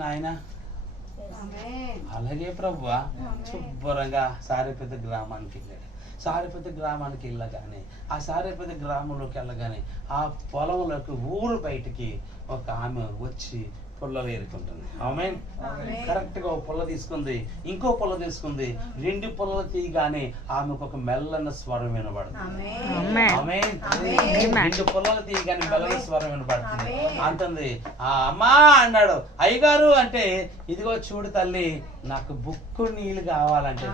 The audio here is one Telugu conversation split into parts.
నాయన. అలాగే ప్రభువా శుభ్రంగా సారేపేట గ్రామానికి వెళ్ళాడు. సారేపేట గ్రామానికి వెళ్ళగానే ఆ సారేపేట గ్రామంలోకి వెళ్ళగానే ఆ పొలంలోకి ఊరు బయటికి ఒక ఆమె వచ్చి పుల్లలు ఏరుకుంటుంది. ఆమె కరెక్ట్ గా ఒక పుల్ల తీసుకుంది, ఇంకో పుల్ల తీసుకుంది. 2 పుల్లలు తీయగానే ఆమెకు ఒక మెల్లన స్వరం వినబడుతుంది. ఆమె 2 పుల్లలు తీయగానే మెల్లన స్వరం వినబడుతుంది. అంటుంది అమ్మా అన్నాడు. అయ్యగారు అంటే ఇదిగో చూడు తల్లి, నాకు బుక్కు నీళ్ళు కావాలంటే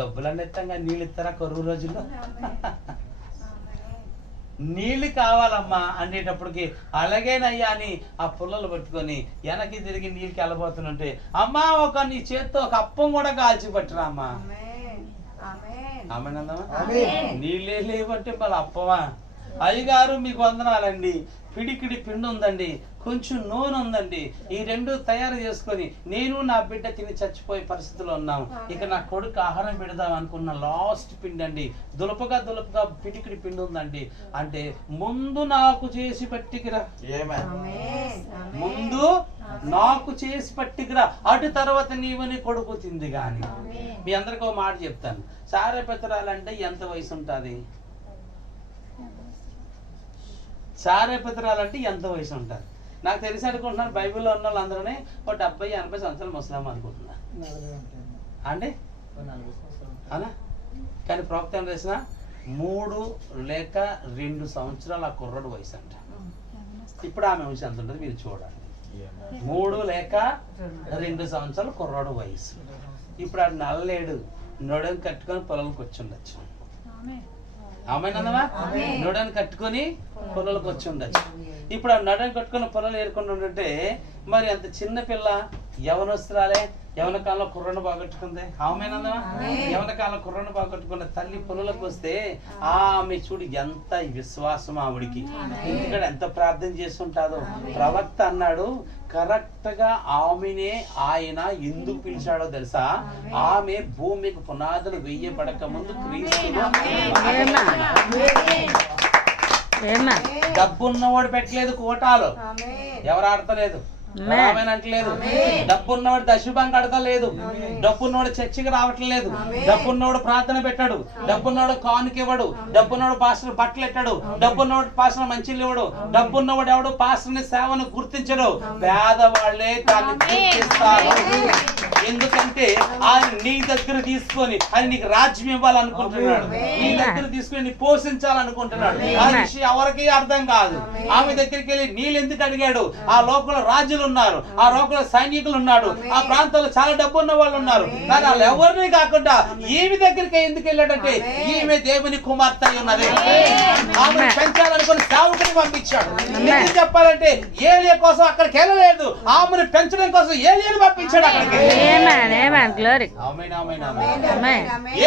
డబ్బులన్నీ ఎత్తంగా నీళ్ళు ఇస్తారా కరువు రోజుల్లో? నీళ్ళు కావాలమ్మా అనేటప్పటికి అలాగేనయ్యా అని ఆ పుల్లలు పట్టుకొని వెనక్కి తిరిగి నీళ్ళకి వెళ్ళబోతుంటే అమ్మా ఒక నీ చేత్తో ఒక అప్పం కూడా కాల్చి పట్టురా అమ్మా. ఆమెనందమ్మా నీళ్ళే లేవంటే మళ్ళీ అప్పమా? అయ్యగారు మీకు వందనాలండి, పిడికిడి పిండి ఉందండి, కొంచెం నూనె ఉందండి, ఈ 2 తయారు చేసుకొని నేను నా బిడ్డ తిని చచ్చిపోయే పరిస్థితిలో ఉన్నాము. ఇక నా కొడుకు ఆహారం పెడదాం అనుకున్న లాస్ట్ పిండి అండి, దులపగా పిడికిడి పిండి ఉందండి అంటే ముందు నాకు చేసి పట్టికిరా, ముందు నాకు చేసి పట్టికిరా, అటు తర్వాత నీవు నీ కొడుకు తింది. కానీ మీ అందరికి ఒక మాట చెప్తాను, సారేపత్రాలంటే ఎంత వయసు ఉంటుంది? సారేపత్రాలంటే ఎంత వయసు ఉంటుంది? నాకు తెలిసి అనుకుంటున్నాను బైబిల్లో ఉన్న వాళ్ళందరూనే ఒక 70-80 సంవత్సరాలు ముసలాం అనుకుంటున్నా అండి అలా. కానీ ప్రవక్త ఏం చేసిన 3 లేక 2 సంవత్సరాలు ఆ కుర్రడు వయసు అంట. ఇప్పుడు ఆమె వయసు ఎంత ఉంటుంది మీరు చూడండి. 3 లేక 2 సంవత్సరాలు కుర్రడు వయసు. ఇప్పుడు ఆ నల్లేడు నొడని కట్టుకొని పొలంకి వచ్చి ఉండొచ్చు. ఆమెనమ్మా నొడని కట్టుకొని పొలాలకు వచ్చి ఉండొచ్చు. ఇప్పుడు ఆ నడని కట్టుకుని పొలాలు ఏరుకొని ఉంటుంటే మరి అంత చిన్న పిల్ల యవనస్తురాలే, యవన కాలంలో కుర్రను బాగొట్టుకుంది. ఆమెనందమా యవన కాలంలో కుర్రను బాగొట్టుకున్న తల్లి పొలాలకు వస్తే ఆమె చూడు ఎంత విశ్వాసం ఆవిడికి, ఎందుకంటే ఎంత ప్రార్థన చేస్తుంటాదో. ప్రవక్త అన్నాడు కరెక్ట్ గా ఆమెనే ఆయన ఎందుకు పిలిచాడో తెలుసా? ఆమె భూమికి పునాదులు వేయబడక ముందు క్రీస్తును డబ్బున్నవాడు పెట్టలేదు కోటాలు, ఎవరు ఆడతలేదు, అంటలేదు. డబ్బున్నవాడు దశభం కడతలేదు, డబ్బున్నవాడు చర్చికి రావట్లేదు, డబ్బున్నవాడు ప్రార్థన పెట్టాడు, డబ్బున్నవాడు కానుకివ్వడు, డబ్బున్నవాడు పాస్టర్ బట్టలు ఎట్టాడు, డబ్బున్నవాడు పాస్టర్ మంచిలు ఇవ్వడు, డబ్బున్నవాడు ఎవడు పాస్టర్ని సేవను గుర్తించడు. పేదవాళ్లే దాన్ని గుర్తిస్తారు. ఎందుకంటే ఆయన నీ దగ్గర తీసుకొని ఆయన నీకు రాజ్యం ఇవ్వాలనుకుంటున్నాడు, నీ దగ్గర తీసుకొని నీ పోషించాలనుకుంటున్నాడు. ఆ విషయం ఎవరికి అర్థం కాదు. ఆమె దగ్గరికి వెళ్ళి నీళ్ళు ఎందుకు అడిగాడు? ఆ లోపల రాజులు ఉన్నారు, ఆ లోపల సైనికులు ఉన్నారు, ఆ ప్రాంతంలో చాలా డబ్బు ఉన్న వాళ్ళు ఉన్నారు. కానీ వాళ్ళు ఎవరిని కాకుండా ఈమె దగ్గరికి ఎందుకు వెళ్ళాడంటే ఈమె దేవుని కుమార్తె ఉన్నది. ఆమెను పెంచాలనుకుని సేవకుని పంపించాడు. ఎందుకు చెప్పాలంటే ఏలియా కోసం అక్కడికి వెళ్ళలేదు, ఆమెను పెంచడం కోసం ఏలియాని పంపించాడు అక్కడికి.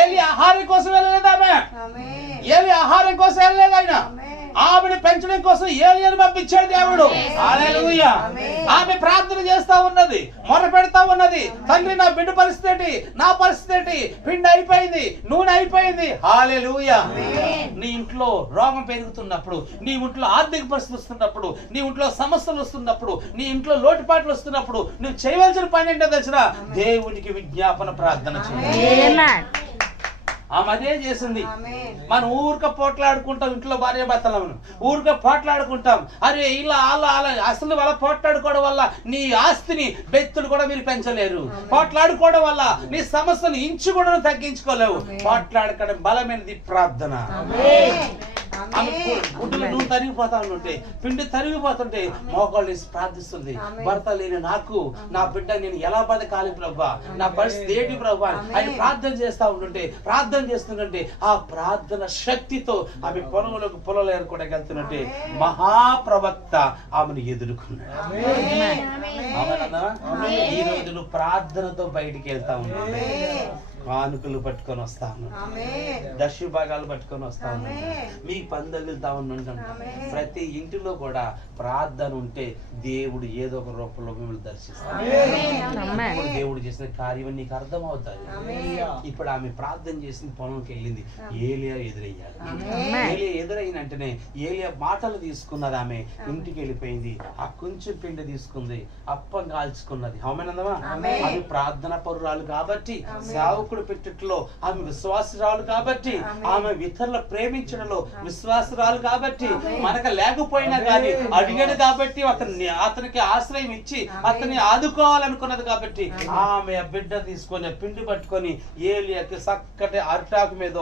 ఏలి ఆహారం కోసం వెళ్ళలేదు, ఏలి ఆహారం కోసం వెళ్ళలేదు, ఆయన ఆమెను పెంచడం కోసం ఏలియాని పంపించాడు దేవుడు. హల్లెలూయా. ఆమె ప్రార్థన చేస్తా ఉన్నది, మొర పెడతా ఉన్నది, తండ్రి నా బిడ్డ పరిస్థితి, నా పరిస్థితి, పిండి అయిపోయింది, నూనె అయిపోయింది. హల్లెలూయా. నీ ఇంట్లో రోగం పెరుగుతున్నప్పుడు, నీ ఇంట్లో ఆర్థిక పరిస్థితి వస్తున్నప్పుడు, నీ ఇంట్లో సమస్యలు వస్తున్నప్పుడు, నీ ఇంట్లో లోటుపాట్లు వస్తున్నప్పుడు నువ్వు చేయవలసిన పని ఏంటో తెలిసిన దేవునికి విజ్ఞాపన ప్రార్థన చేయాలి. ఆమె అదే చేసింది. మనం ఊరిక పోట్లాడుకుంటాం, ఇంట్లో భార్య భర్తలను ఊరిక పోట్లాడుకుంటాం. అరే ఇలా అలా అలా అసలు వాళ్ళ పోట్లాడుకోవడం వల్ల నీ ఆస్తిని బెత్తులు కూడా మీరు పెంచలేరు. పోట్లాడుకోవడం వల్ల నీ సమస్యను ఇంచు కూడా తగ్గించుకోలేవు. పోట్లాడుకోవడం బలమైనది ప్రార్థన. గుడ్డలు నూనె తరిగిపోతా ఉంటే, పిండి తరిగిపోతుంటే మోకాళ్ళు ప్రార్థిస్తుంది. భర్త లేని నాకు, నా బిడ్డ నేను ఎలా బతకాలి ప్రభా, నా పరిస్థితి ఏంటి ప్రభా అని ప్రార్థన చేస్తా ఉంటుంటే, ప్రార్థన చేస్తుంటే ఆ ప్రార్థన శక్తితో ఆమె పొలంలో ఏరుకోవడానికి వెళ్తున్నట్టే మహాప్రవక్త ఆమెను ఎదుర్కొన్నాడు. ఈ రోజు నువ్వు ప్రార్థనతో బయటికి వెళ్తావు, కానుకలు పట్టుకొని వస్తాను, దర్శి భాగాలు పట్టుకొని వస్తాను, మీ పని తగులుతా ఉన్నాను. ప్రతి ఇంటిలో కూడా ప్రార్థన ఉంటే దేవుడు ఏదో ఒక రూపంలో మిమ్మల్ని దర్శిస్తాడు. దేవుడు చేసిన కార్యం నీకు అర్థం అవుతుంది. ఇప్పుడు ఆమె ప్రార్థన చేసిన పొలంకి వెళ్ళింది, ఏలియా ఎదురయ్యాడు. ఏలియా ఎదురైన వెంటనే ఏలియా మాటలు తీసుకున్నది, ఆమె ఇంటికి వెళ్ళిపోయింది. ఆ కొంచెం పిండి తీసుకుంది, అప్పం కాల్చుకున్నది. అవునందమా? అది ప్రార్థన పరురాలు కాబట్టి, సేవకుడు పెట్టుట్లో ఆమె విశ్వాసరాలు కాబట్టి, ఆమె ఇతరుల ప్రేమించడంలో విశ్వాసరాలు కాబట్టి, మనకు లేకపోయినా కానీ అడిగాడు కాబట్టి, అతనికి ఆశ్రయం ఇచ్చి అతన్ని ఆదుకోవాలనుకున్నది కాబట్టి, ఆమె బిడ్డ తీసుకొని పిండి పట్టుకొని ఏలియాకి చక్కటి అరిటాకు మీద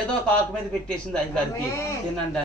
ఏదో ఒక ఆకు మీద పెట్టేసింది. అయ్యగారికి తినండి.